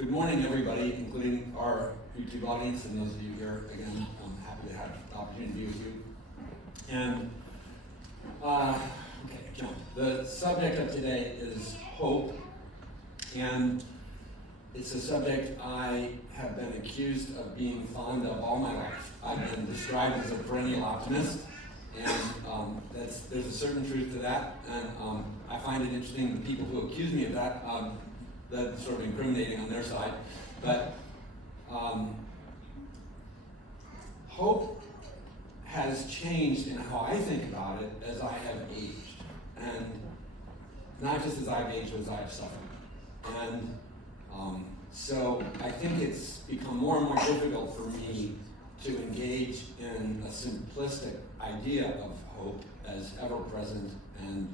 Good morning, everybody, including our YouTube audience and those of you here. Again, I'm happy to have the opportunity to be with you. And, okay, jump. The subject of today is hope, and it's a subject I have been accused of being fond of all my life. I've been described as a perennial optimist, and there's a certain truth to that, and I find it interesting the people who accuse me of that, that's sort of incriminating on their side. But hope has changed in how I think about it as I have aged. And not just as I've aged, but as I've suffered. And so I think it's become more and more difficult for me to engage in a simplistic idea of hope as ever present and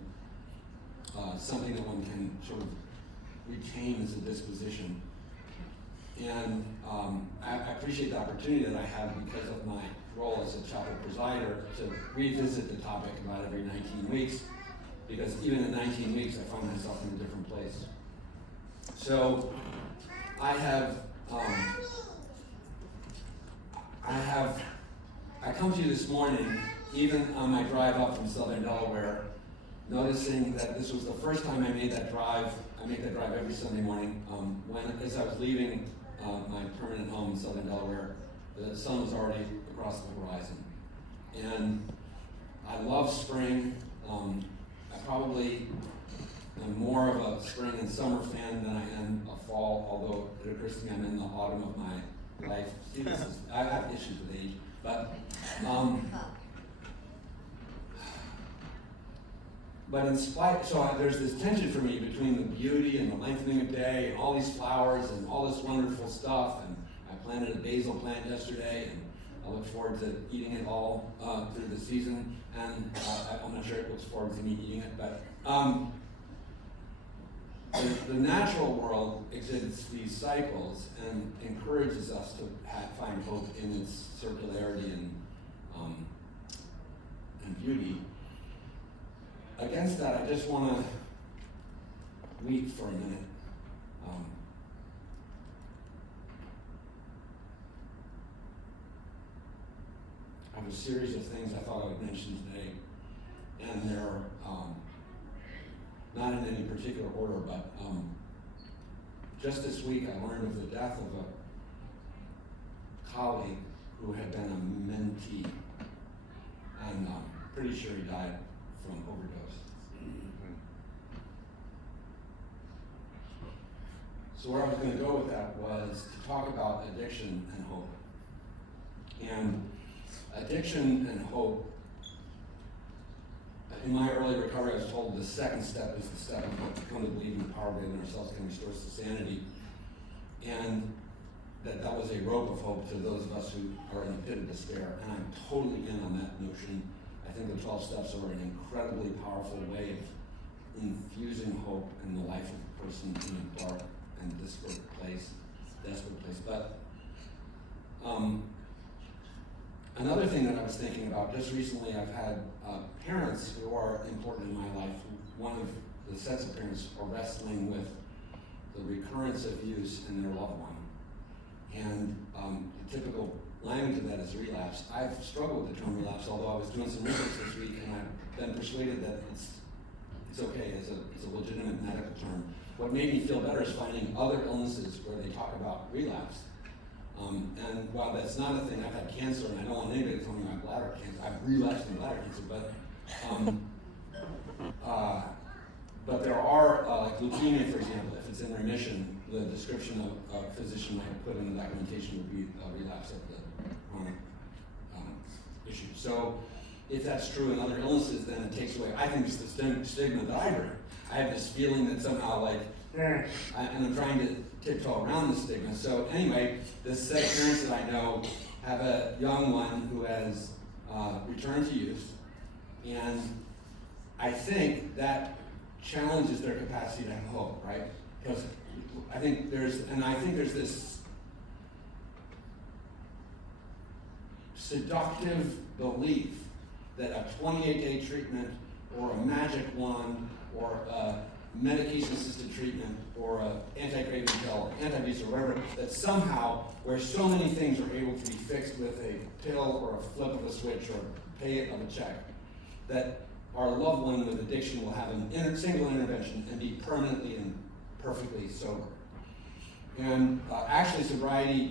something that one can sort of retain as a disposition. And I appreciate the opportunity that I have because of my role as a chapel presider to revisit the topic about every 19 weeks, because even in 19 weeks I find myself in a different place. So I come to you this morning, even on my drive up from Southern Delaware, noticing that this was the first time I made that drive. I make that drive every Sunday morning. As I was leaving my permanent home in Southern Delaware, the sun was already across the horizon. And I love spring. I probably am more of a spring and summer fan than I am a fall, although it occurs to me I'm in the autumn of my life. See, I have issues with age, but in spite, there's this tension for me between the beauty and the lengthening of day and all these flowers and all this wonderful stuff. And I planted a basil plant yesterday, and I look forward to eating it all through the season. And I'm not sure it looks forward to me eating it, but the natural world exhibits these cycles and encourages us to find hope in its circularity and beauty. Against that, I just want to weep for a minute. I have a series of things I thought I would mention today, and they're not in any particular order, but just this week I learned of the death of a colleague who had been a mentee, and I'm pretty sure he died from overdose. So where I was going to go with that was to talk about addiction and hope. And addiction and hope, in my early recovery I was told the second step is the step of hope, to come to believe in the power within ourselves can restore us to sanity. And that was a rope of hope to those of us who are in the pit of despair. And I'm totally in on that notion. I think the 12 steps are an incredibly powerful way of infusing hope in the life of a person in a dark and desperate place. But another thing that I was thinking about, just recently I've had parents who are important in my life. One of the sets of parents are wrestling with the recurrence of use in their loved one. And the typical language of that is relapse. I've struggled with the term relapse, although I was doing some research this week, and I've been persuaded that it's okay, it's a legitimate medical term. What made me feel better is finding other illnesses where they talk about relapse. And while that's not a thing, I've had cancer, and I don't want anybody to tell me my bladder cancer. I've relapsed in bladder cancer, but there are, like leukemia, for example, if it's in remission, the description of a physician might put in the documentation would be a relapse of the chronic issue. So if that's true in other illnesses, then it takes away, I think it's the stigma that I bring. I have this feeling that somehow and I'm trying to tiptoe around the stigma. So anyway, this set of parents that I know have a young one who has returned to use, and I think that challenges their capacity to have hope, right? Because I think there's this seductive belief that a 28-day treatment or a magic wand or a medication-assisted treatment or an anti-craving pill, anti-abuse or whatever, that somehow, where so many things are able to be fixed with a pill or a flip of a switch or pay it of a check, that our loved one with addiction will have a single intervention and be permanently and perfectly sober. And actually, sobriety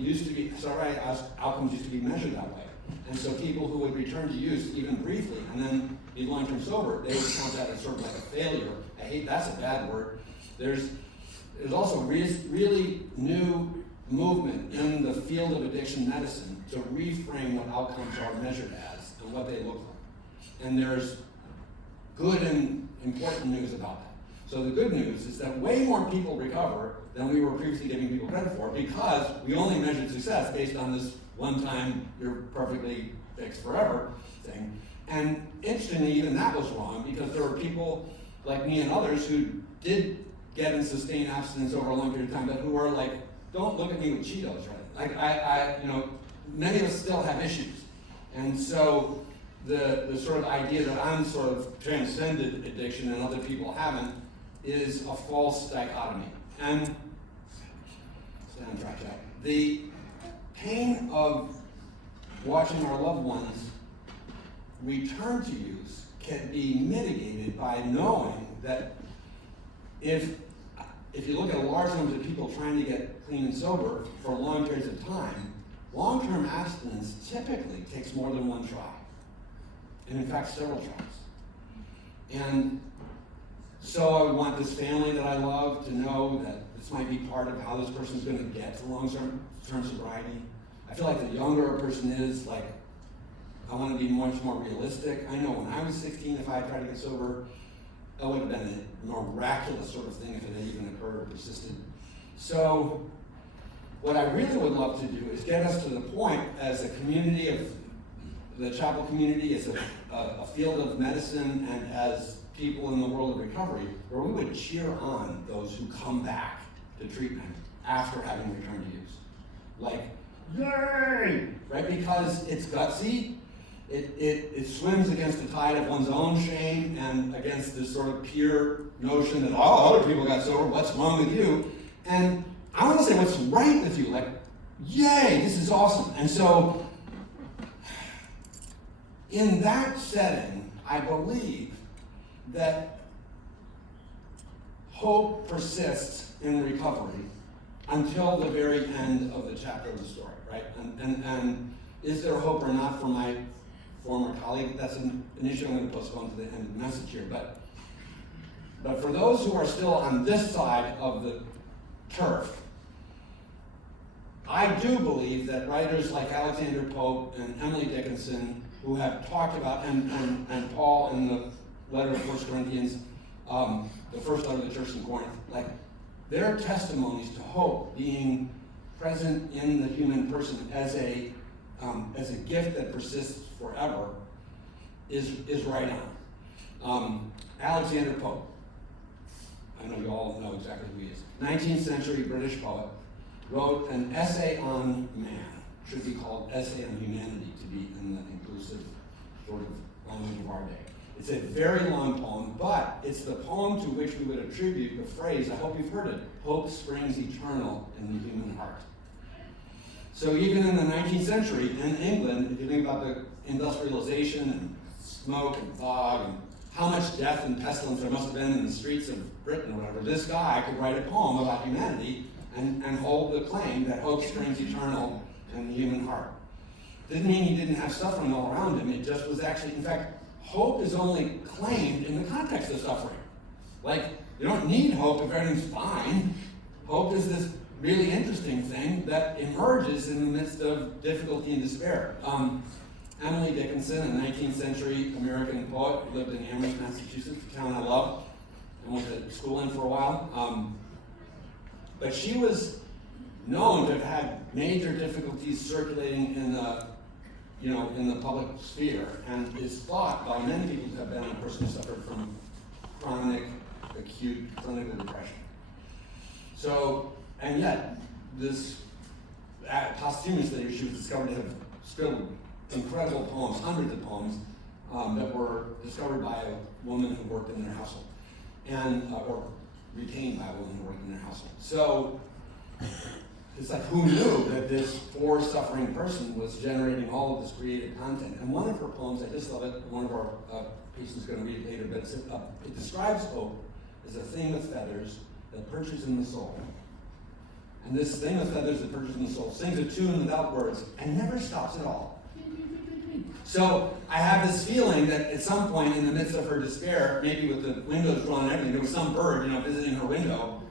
outcomes used to be measured that way. And so people who would return to use, even briefly, and then be long-term sober, they would count that as sort of like a failure. That's a bad word. There's also really new movement in the field of addiction medicine to reframe what outcomes are measured as and what they look like. And there's good and important news about that. So the good news is that way more people recover than we were previously giving people credit for, because we only measured success based on this one-time, you're perfectly fixed forever thing. And interestingly, even that was wrong, because there were people like me and others who did get and sustain abstinence over a long period of time, but who were like, don't look at me with Cheetos, right? Like many of us still have issues. And so the sort of idea that I'm sort of transcended addiction and other people haven't is a false dichotomy. And the pain of watching our loved ones return to use can be mitigated by knowing that if you look at a large number of people trying to get clean and sober for long periods of time, long-term abstinence typically takes more than one try. And in fact, several tries. And so I want this family that I love to know that this might be part of how this person's going to get to long-term sobriety. I feel like the younger a person is, like, I want to be much more realistic. I know when I was 16, if I tried to get sober, that would have been a miraculous sort of thing if it had even occurred or persisted. So what I really would love to do is get us to the point as a community of the chapel community, as a field of medicine, and as people in the world of recovery, where we would cheer on those who come back to treatment after having returned to use. Like, yay! Right? Because it's gutsy. It swims against the tide of one's own shame and against this sort of peer notion that all other people got sober, what's wrong with you? And I want to say what's right with you. Like, yay, this is awesome. And so, in that setting, I believe that hope persists in recovery until the very end of the chapter of the story, right? And is there hope or not for my former colleague? That's an issue I'm going to postpone to the end of the message here. But for those who are still on this side of the turf, I do believe that writers like Alexander Pope and Emily Dickinson, who have talked about, and Paul in the letter of 1 Corinthians, the first letter of the church in Corinth, like, their testimonies to hope being present in the human person as a gift that persists forever is right on. Alexander Pope, I know you all know exactly who he is, 19th century British poet, wrote an essay on man. Should be called Essay on Humanity to be in the inclusive sort of language of our day. It's a very long poem, but it's the poem to which we would attribute the phrase, I hope you've heard it, hope springs eternal in the human heart. So even in the 19th century, in England, if you think about the industrialization and smoke and fog and how much death and pestilence there must have been in the streets of Britain or whatever, this guy could write a poem about humanity and hold the claim that hope springs eternal in the human heart. Didn't mean he didn't have suffering all around him. It just was actually, in fact, hope is only claimed in the context of suffering. Like, you don't need hope if everything's fine. Hope is this really interesting thing that emerges in the midst of difficulty and despair. Emily Dickinson, a 19th century American poet who lived in Amherst, Massachusetts, a town I love, and went to school in for a while. But she was known to have had major difficulties circulating in the public sphere, and is thought by many people to have been a person who suffered from chronic, acute clinical depression. So, and yet, this posthumously, she was discovered to have scribbled incredible poems, hundreds of poems, that were discovered by a woman who worked in their household, and or retained by women who work in their household. So it's like, who knew that this poor, suffering person was generating all of this creative content? And one of her poems, I just love it, one of our patients is going to read it later, but it describes hope as a thing with feathers that perches in the soul. And this thing with feathers that perches in the soul sings a tune without words and never stops at all. So I have this feeling that at some point in the midst of her despair, maybe with the windows drawn and everything, there was some bird, visiting her window.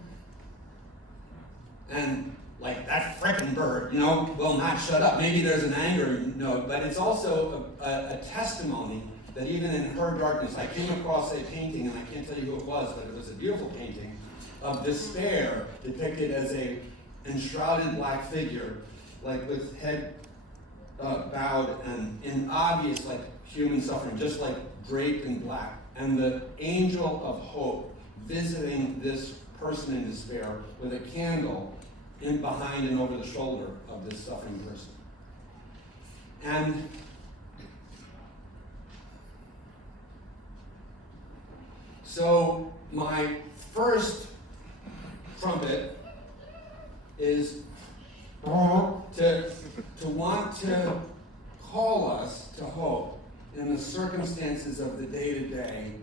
And like, that frickin' bird, will not shut up. Maybe there's an anger note, but it's also a testimony that even in her darkness, I came across a painting, and I can't tell you who it was, but it was a beautiful painting of despair depicted as a enshrouded black figure, like with head bowed and in obvious like human suffering, just like draped in black. And the angel of hope visiting this person in despair with a candle in behind and over the shoulder of this suffering person. And so my first trumpet is to want to call us to hope in the circumstances of the day-to-day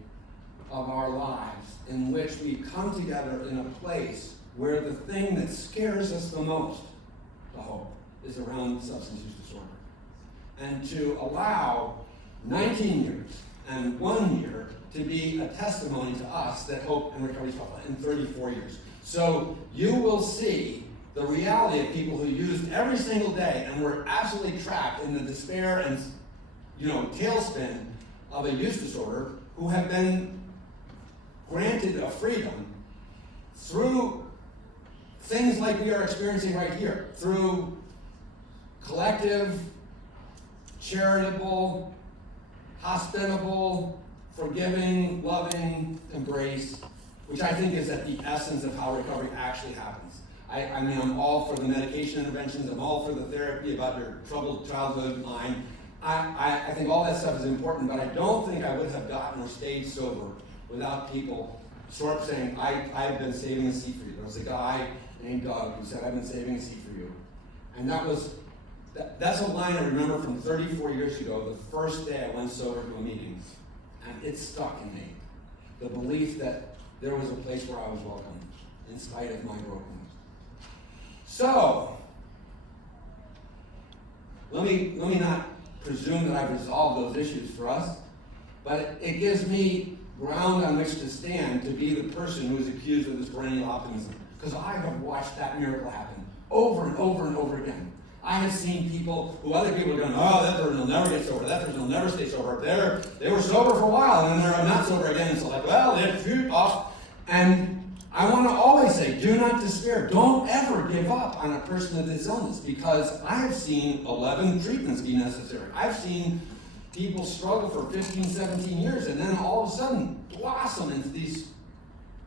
of our lives, in which we come together in a place where the thing that scares us the most, the hope, is around substance use disorder. And to allow 19 years and 1 year to be a testimony to us that hope and recovery is possible in 34 years. So you will see the reality of people who used every single day and were absolutely trapped in the despair and tailspin of a use disorder, who have been granted a freedom through things like we are experiencing right here, through collective, charitable, hospitable, forgiving, loving embrace, which I think is at the essence of how recovery actually happens. I'm all for the medication interventions, I'm all for the therapy about your troubled childhood mind. I think all that stuff is important, but I don't think I would have gotten or stayed sober without people sort of saying, I've been saving a seat for you. There was a guy named Doug who said, I've been saving a seat for you. And that's a line I remember from 34 years ago, the first day I went sober to a meeting. And it stuck in me. The belief that there was a place where I was welcome, in spite of my brokenness. So, let me not presume that I've resolved those issues for us, but it gives me ground on which to stand to be the person who is accused of this perennial optimism. Because I have watched that miracle happen over and over and over again. I have seen people who other people are going, oh, that person will never get sober, that person will never stay sober. They were sober for a while, and then they're not sober again, and so like, well, they're shoot off. And I want to always say, do not despair. Don't ever give up on a person with this illness, because I have seen 11 treatments be necessary. I've seen people struggle for 15, 17 years, and then all of a sudden blossom into these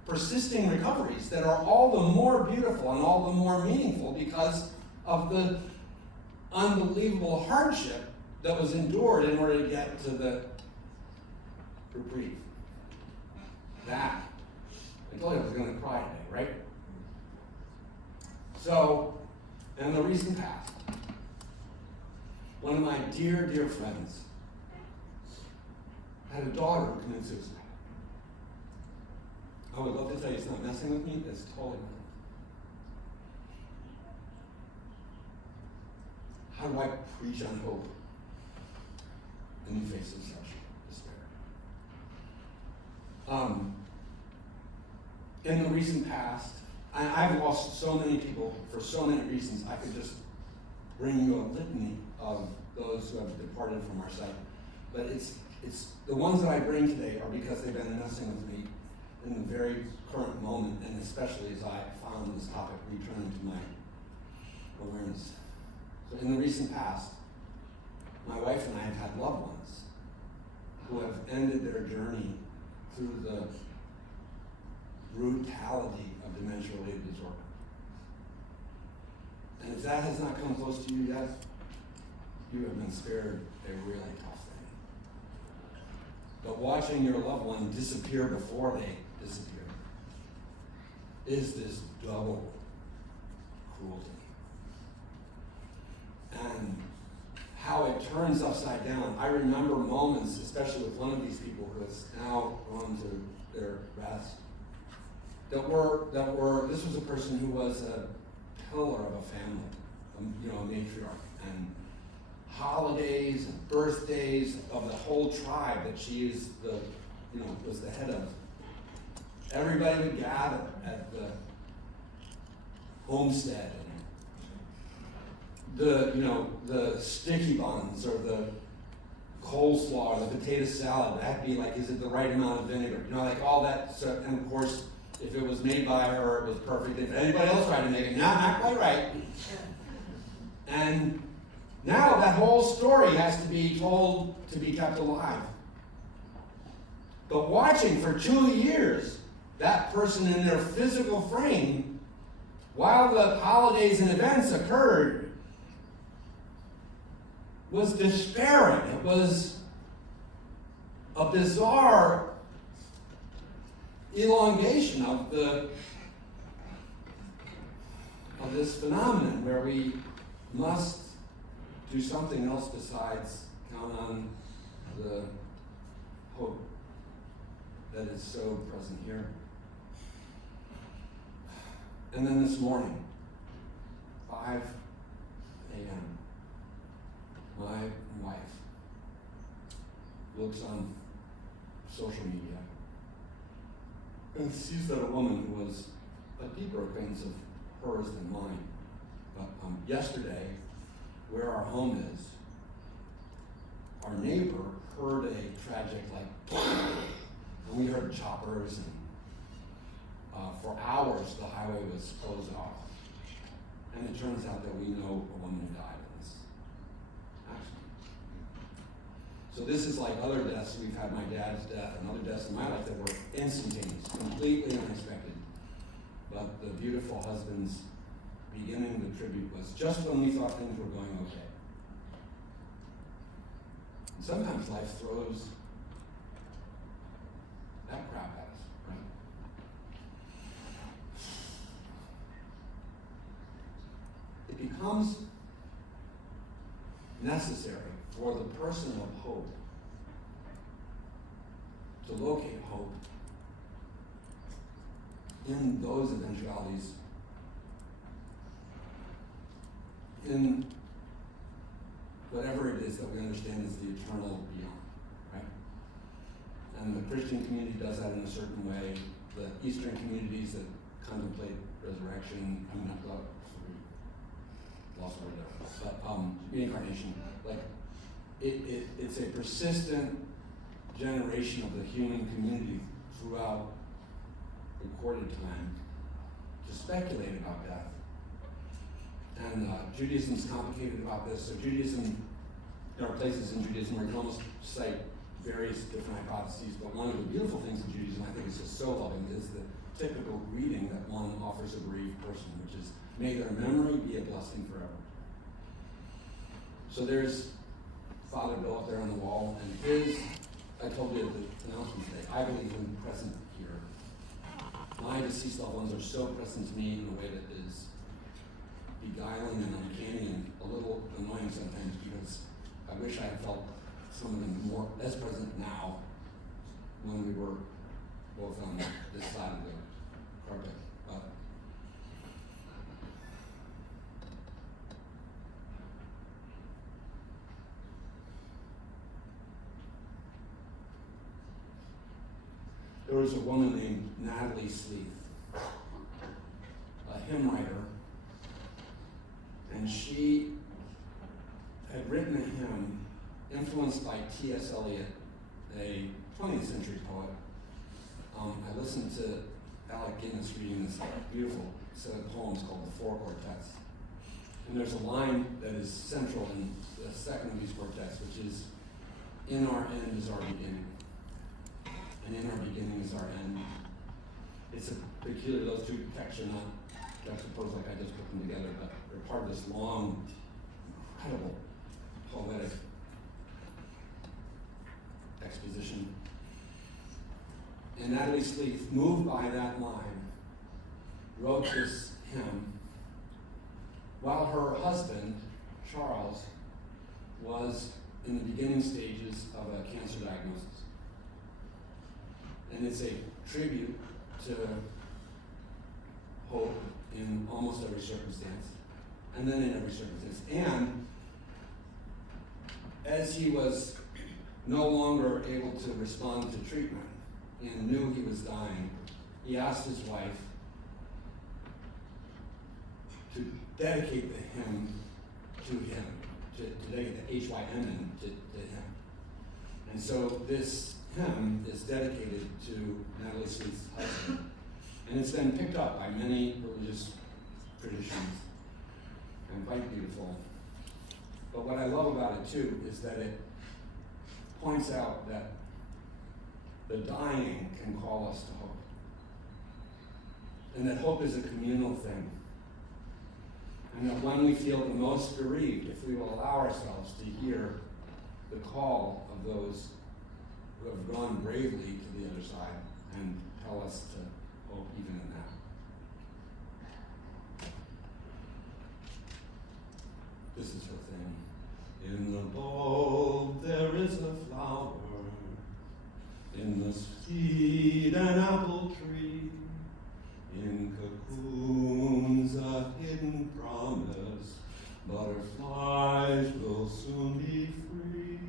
persisting recoveries that are all the more beautiful and all the more meaningful because of the unbelievable hardship that was endured in order to get to the reprieve. That, I told you I was going to cry today, right? So, in the recent past, one of my dear, dear friends had a daughter who committed suicide. I would love to tell you it's not messing with me, it's totally not. How do I preach on hope in the face of such despair? In the recent past, I've lost so many people for so many reasons. I could just bring you a litany of those who have departed from our sight. But it's the ones that I bring today are because they've been messing with me in the very current moment, and especially as I found this topic returning to my awareness. So in the recent past, my wife and I have had loved ones who have ended their journey through the brutality of dementia-related disorder. And if that has not come close to you yet, you have been spared a really tough thing. But watching your loved one disappear before they disappear is this double cruelty. And how it turns upside down. I remember moments, especially with one of these people who has now gone to their rest, this was a person who was a pillar of a family, a matriarch, and holidays and birthdays of the whole tribe that she is was the head of. Everybody would gather at the homestead, and the sticky buns or the coleslaw or the potato salad, that'd be like, is it the right amount of vinegar? Like all that. So, and of course, if it was made by her, it was perfect. If anybody else tried to make it, not quite right. And now that whole story has to be told to be kept alive. But watching for 2 years, that person in their physical frame, while the holidays and events occurred, was despairing. It was a bizarre elongation of this phenomenon where we must do something else besides count on the hope that is so present here. And then this morning, 5 a.m., my wife looks on social media and sees that a woman who was a deeper acquaintance of hers than mine. But yesterday, where our home is, our neighbor heard a tragic, and we heard choppers, and for hours the highway was closed off. And it turns out that we know a woman who died in this accident. So this is like other deaths. We've had my dad's death and other deaths in my life that were instantaneous, completely unexpected. But the beautiful husband's beginning the tribute was just when we thought things were going okay. And sometimes life throws that crap at us, right? It becomes necessary for the person of hope to locate hope in those eventualities, in whatever it is that we understand as the eternal beyond, right? And the Christian community does that in a certain way. The Eastern communities that contemplate resurrection, lost word there, but reincarnation, it's a persistent generation of the human community throughout recorded time to speculate about death. And Judaism's complicated about this. So Judaism, there are places in Judaism where you can almost cite various different hypotheses, but one of the beautiful things in Judaism, I think is just so loving, is the typical greeting that one offers a bereaved person, which is, may their memory be a blessing forever. So there's Father Bill up there on the wall, and I told you at the announcement today, I believe in present here. My deceased loved ones are so present to me in a way that is beguiling and uncanny and a little annoying sometimes, because I wish I had felt some of them more as present now when we were both on this side of the carpet. There was a woman named Natalie Sleeth, a hymn writer, and she had written a hymn influenced by T.S. Eliot, a 20th century poet. I listened to Alec Guinness reading this beautiful set of poems called The Four Quartets. And there's a line that is central in the second of these quartets, which is, in our end is our beginning, and in our beginning is our end. It's a peculiar, those two texts are not juxtaposed like I just put them together, but they're part of this long, incredible poetic exposition. And Natalie Sleeth, moved by that line, wrote this hymn while her husband, Charles, was in the beginning stages of a cancer diagnosis. And it's a tribute to hope in almost every circumstance, and then in every circumstance. And as he was no longer able to respond to treatment and knew he was dying, he asked his wife to dedicate the hymn to him, to dedicate the H-Y-M-N to him. And so this hymn is dedicated to Natalie Sweet's husband. And it's been picked up by many religious traditions and quite beautiful. But what I love about it too is that it points out that the dying can call us to hope. And that hope is a communal thing. And that when we feel the most bereaved, if we will allow ourselves to hear the call of those who have gone bravely to the other side and tell us to hope even in that. This is her thing. In the bulb there is a flower, in the seed an apple tree, in cocoons a hidden promise, butterflies will soon be free.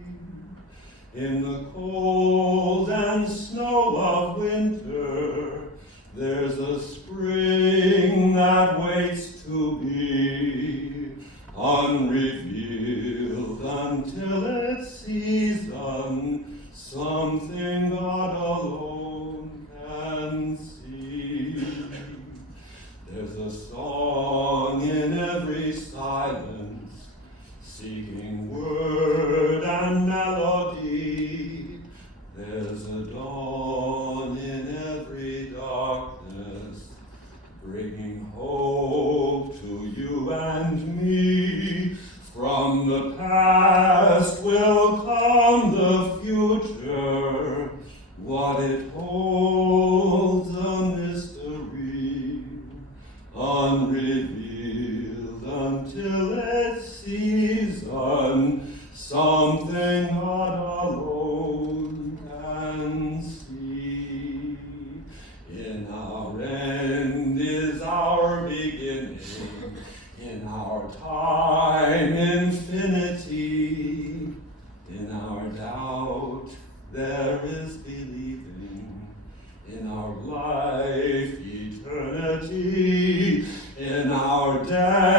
In the cold and snow of winter, there's a spring that waits to be unrevealed until its season, something God alone can see. There's a song in every silence, seeking word and melody. There's a dawn in every darkness, bringing hope to you and me. From the past will come the future, what it holds a mystery, unrevealed until its season, something God alone can see. In our end is our beginning, in our time infinity, in our doubt there is believing, in our life eternity, in our death